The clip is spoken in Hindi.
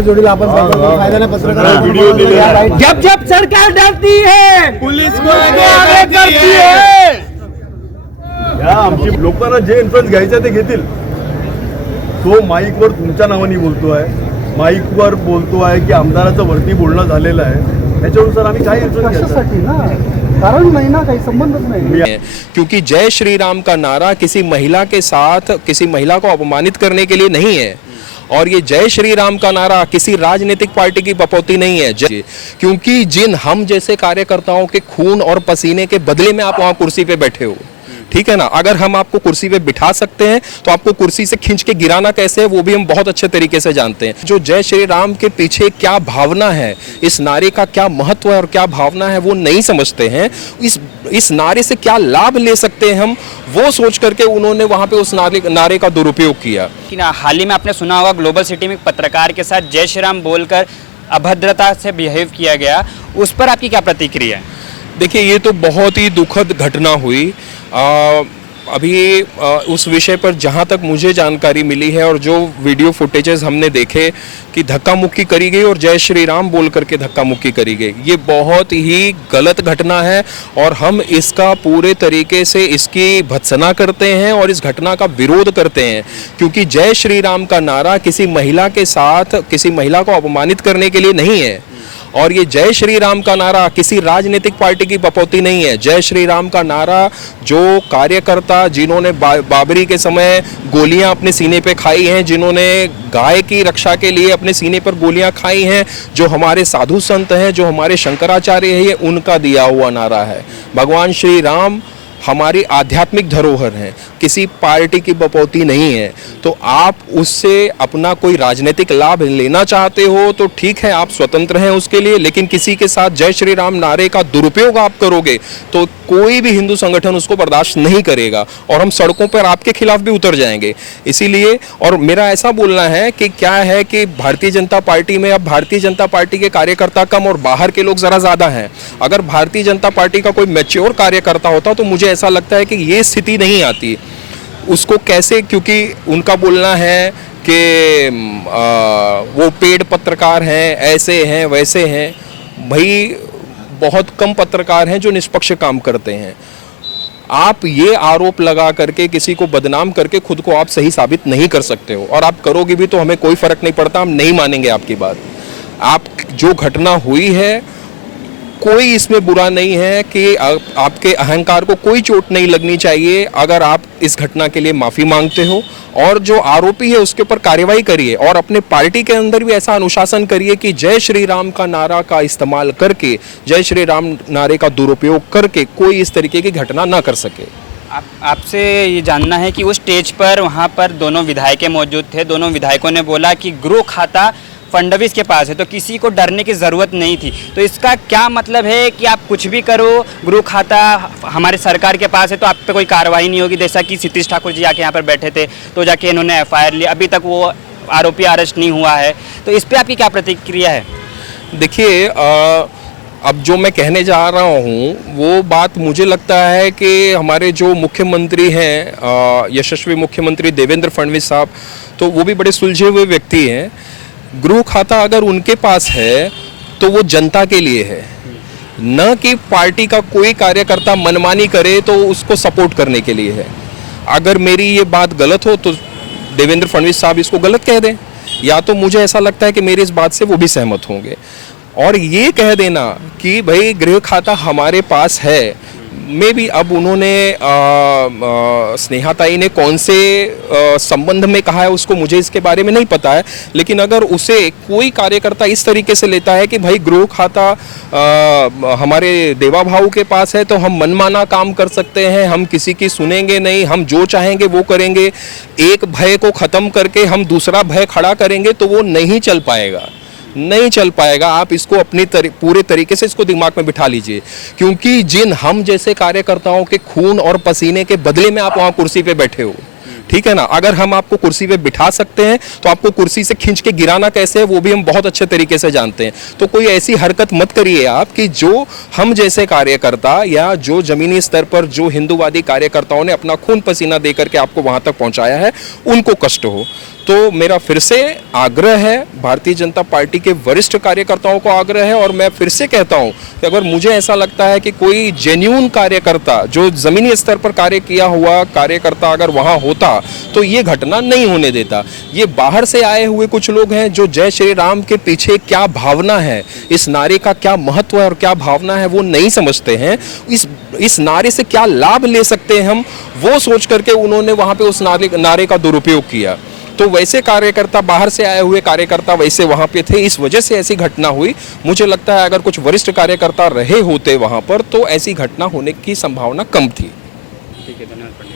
जोडीला आपण फायदा नाही पत्रकार जब जब सरकार डरती है पुलिस को आगे करती है। या आमची लोकांना जे इन्फ्लुएन्स घ्यायचा ते घेतील. तो माईकवर तुमच्या नावाने बोलतोय, माईकवर बोलतोय की आमदाराचं वरती बोलणं झालेलं आहे, त्याच्यानुसार आम्ही काय इन्फ्लुएन्स घ्यायचं कारण नाही ना, काही संबंधच नाही. क्योंकि जय श्री राम का नारा किसी महिला के साथ किसी महिला को अपमानित करने के लिए नहीं है, और ये जय श्री राम का नारा किसी राजनीतिक पार्टी की बपौती नहीं है. क्योंकि जिन हम जैसे कार्यकर्ताओं के खून और पसीने के बदले में आप वहाँ कुर्सी पे बैठे हो, ठीक है ना. अगर हम आपको कुर्सी पे बिठा सकते हैं तो आपको कुर्सी से खींच के गिराना कैसे है वो भी हम बहुत अच्छे तरीके से जानते हैं. जो जय श्री राम के पीछे क्या भावना है, इस नारे का क्या महत्व है और क्या भावना है वो नहीं समझते हैं. इस नारे से क्या लाभ ले सकते हैं हम, वो सोच करके उन्होंने वहां पे उस नारे का दुरुपयोग किया. हाल ही में आपने सुना होगा ग्लोबल सिटी में पत्रकार के साथ जय श्री राम बोलकर अभद्रता से बिहेव किया गया, उस पर आपकी क्या प्रतिक्रिया है? देखिए, ये तो बहुत ही दुखद घटना हुई. अभी उस विषय पर जहाँ तक मुझे जानकारी मिली है और जो वीडियो फुटेजेस हमने देखे कि धक्का मुक्की करी गई और जय श्री राम बोल करके धक्का मुक्की करी गई, ये बहुत ही गलत घटना है और हम इसका पूरे तरीके से इसकी भत्सना करते हैं और इस घटना का विरोध करते हैं. क्योंकि जय श्री राम का नारा किसी महिला के साथ किसी महिला को अपमानित करने के लिए नहीं है, और ये जय श्री राम का नारा किसी राजनीतिक पार्टी की बपौती नहीं है. जय श्री राम का नारा जो कार्यकर्ता जिन्होंने बाबरी के समय गोलियां अपने सीने पे खाई हैं, जिन्होंने गाय की रक्षा के लिए अपने सीने पर गोलियां खाई हैं, जो हमारे साधु संत हैं, जो हमारे शंकराचार्य हैं, ये उनका दिया हुआ नारा है. भगवान श्री राम हमारी आध्यात्मिक धरोहर है, किसी पार्टी की बपौती नहीं है. तो आप उससे अपना कोई राजनीतिक लाभ लेना चाहते हो तो ठीक है, आप स्वतंत्र हैं उसके लिए, लेकिन किसी के साथ जय श्री राम नारे का दुरुपयोग आप करोगे तो कोई भी हिंदू संगठन उसको बर्दाश्त नहीं करेगा और हम सड़कों पर आपके खिलाफ भी उतर जाएंगे. इसीलिए, और मेरा ऐसा बोलना है कि क्या है कि भारतीय जनता पार्टी में अब भारतीय जनता पार्टी के कार्यकर्ता कम और बाहर के लोग ज़रा ज़्यादा हैं. अगर भारतीय जनता पार्टी का कोई मैच्योर कार्यकर्ता होता तो मुझे ऐसा लगता है कि ये स्थिति नहीं आती. उसको कैसे, क्योंकि उनका बोलना है कि वो पेड पत्रकार हैं, ऐसे हैं वैसे हैं. भाई, बहुत कम पत्रकार हैं जो निष्पक्ष काम करते हैं. आप ये आरोप लगा करके किसी को बदनाम करके खुद को आप सही साबित नहीं कर सकते हो, और आप करोगे भी तो हमें कोई फर्क नहीं पड़ता, हम नहीं मानेंगे आपकी बात. आप जो घटना हुई है, कोई इसमें बुरा नहीं है कि आपके अहंकार को कोई चोट नहीं लगनी चाहिए. अगर आप इस घटना के लिए माफ़ी मांगते हो और जो आरोपी है उसके ऊपर कार्रवाई करिए, और अपने पार्टी के अंदर भी ऐसा अनुशासन करिए कि जय श्री राम का नारा का इस्तेमाल करके, जय श्री राम नारे का दुरुपयोग करके कोई इस तरीके की घटना ना कर सके. आपसे ये जानना है कि उस स्टेज पर वहाँ पर दोनों विधायक मौजूद थे. दोनों विधायकों ने बोला कि गृह खाता फडणवीस के पास है तो किसी को डरने की ज़रूरत नहीं थी. तो इसका क्या मतलब है कि आप कुछ भी करो, गृह खाता हमारे सरकार के पास है तो आप पे कोई कार्रवाई नहीं होगी? जैसा कि सतीश ठाकुर जी आके यहाँ पर बैठे थे तो जाके इन्होंने एफआईआर ली, अभी तक वो आरोपी अरेस्ट नहीं हुआ है. तो इस पर आपकी क्या प्रतिक्रिया है? देखिए, अब जो मैं कहने जा रहा हूँ वो बात मुझे लगता है कि हमारे जो मुख्यमंत्री हैं, यशस्वी मुख्यमंत्री देवेंद्र फडणवीस साहब, तो वो भी बड़े सुलझे हुए व्यक्ति हैं. गृह खाता अगर उनके पास है तो वो जनता के लिए है, न कि पार्टी का कोई कार्यकर्ता मनमानी करे तो उसको सपोर्ट करने के लिए है. अगर मेरी ये बात गलत हो तो देवेंद्र फडणवीस साहब इसको गलत कह दें, या तो मुझे ऐसा लगता है कि मेरी इस बात से वो भी सहमत होंगे. और ये कह देना कि भाई गृह खाता हमारे पास है, में भी अब उन्होंने स्नेहाताई ने कौन से संबंध में कहा है उसको मुझे इसके बारे में नहीं पता है, लेकिन अगर उसे कोई कार्यकर्ता इस तरीके से लेता है कि भाई गृह खाता हमारे देवा भाऊ के पास है तो हम मनमाना काम कर सकते हैं, हम किसी की सुनेंगे नहीं, हम जो चाहेंगे वो करेंगे, एक भय को ख़त्म करके हम दूसरा भय खड़ा करेंगे, तो वो नहीं चल पाएगा, नहीं चल पाएगा. आप इसको अपनी पूरे तरीके से इसको दिमाग में बिठा लीजिए. क्योंकि जिन हम जैसे कार्यकर्ताओं के खून और पसीने के बदले में आप वहाँ कुर्सी पे बैठे हो, ठीक है ना। अगर हम आपको कुर्सी पे बिठा सकते हैं तो आपको कुर्सी से खींच के गिराना कैसे है वो भी हम बहुत अच्छे तरीके से जानते हैं। तो कोई ऐसी हरकत मत करिए आप कि जो हम जैसे कार्यकर्ता या जो जमीनी स्तर पर जो हिंदूवादी कार्यकर्ताओं ने अपना खून पसीना दे करके आपको वहां तक पहुंचाया है उनको कष्ट हो। तो मेरा फिर से आग्रह है, भारतीय जनता पार्टी के वरिष्ठ कार्यकर्ताओं को आग्रह है, और मैं फिर से कहता हूं कि अगर मुझे ऐसा लगता है कि कोई जेन्युइन कार्यकर्ता जो जमीनी स्तर पर कार्य किया हुआ कार्यकर्ता अगर वहां होता तो ये घटना नहीं होने देता। ये बाहर से आए हुए कुछ लोग हैं जो जय श्री राम के पीछे क्या भावना है, इस नारे का क्या महत्व है और क्या भावना है वो नहीं समझते हैं। इस नारे से क्या लाभ ले सकते हैं हम, वो सोच करके उन्होंने वहां पे उस नारे का दुरुपयोग किया। तो वैसे कार्यकर्ता, बाहर से आए हुए कार्यकर्ता वैसे वहां पे थे, इस वजह से ऐसी घटना हुई। मुझे लगता है अगर कुछ वरिष्ठ कार्यकर्ता रहे होते वहां पर तो ऐसी घटना होने की संभावना कम थी। ठीक है, धन्यवाद।